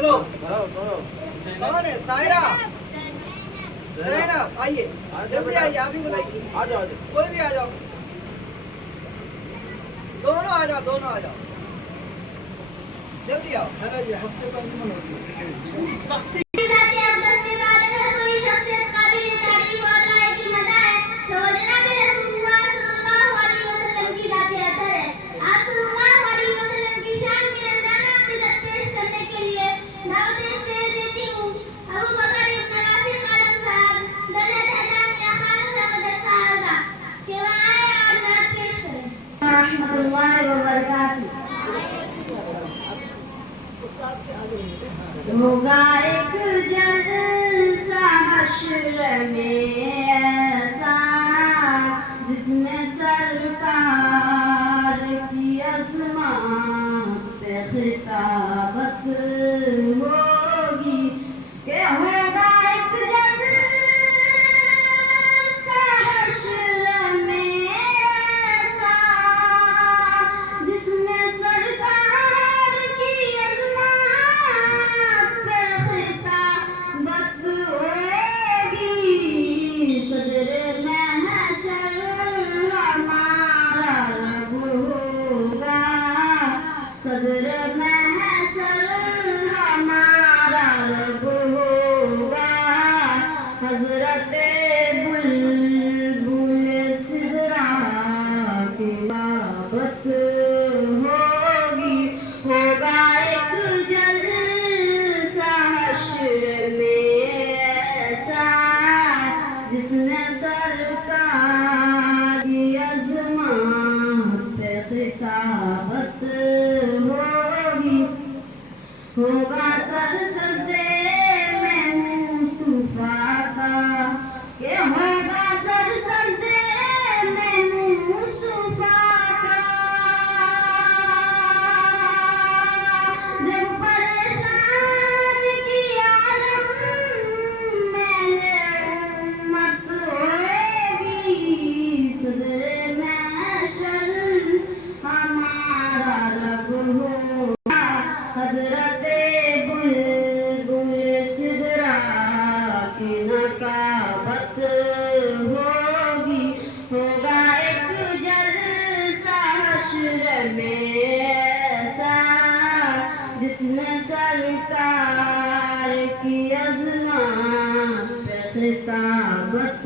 चलो करो करो कौन है? सायरा ज़ैनब आइए, जल्दी आइए, आप ही बुलाइए। आ जाओ आ जाओ। कोई भी आ जाओ, दोनों आ जाओ, दोनों आ जाओ, जल्दी आओ। सख्ती होगा एक जलसा हश्र में ऐसा जिसमें सरकार की अज़मत पे खिताबत होगी कि होगा एक जलसा हश्र में ऐसा जिसमें सरकार की अज़मत पे खिताबत होगी। सदर महशर हमारा रब होगा, सदर महशर हमारा रब होगा। हज़रत बुलबुल सिदरा की बाबत होगी। होगा एक जलसा हश्र में ऐसा जिसमें सरकार की अज़मत पे खिताबत होगी। होगा सर सजदे में मुस्तफा का, ये होगा सर सजदे में मुस्तफा का। जब परेशान की आलम में ये उम्मत होगी, सदरे महशर हमारा रब होगा। हज़रत बुलबुल सिदरा की नकाबत होगी। होगा एक जलसा हश्र में ऐसा जिसमें सरकार की अज़मत पे खिताबत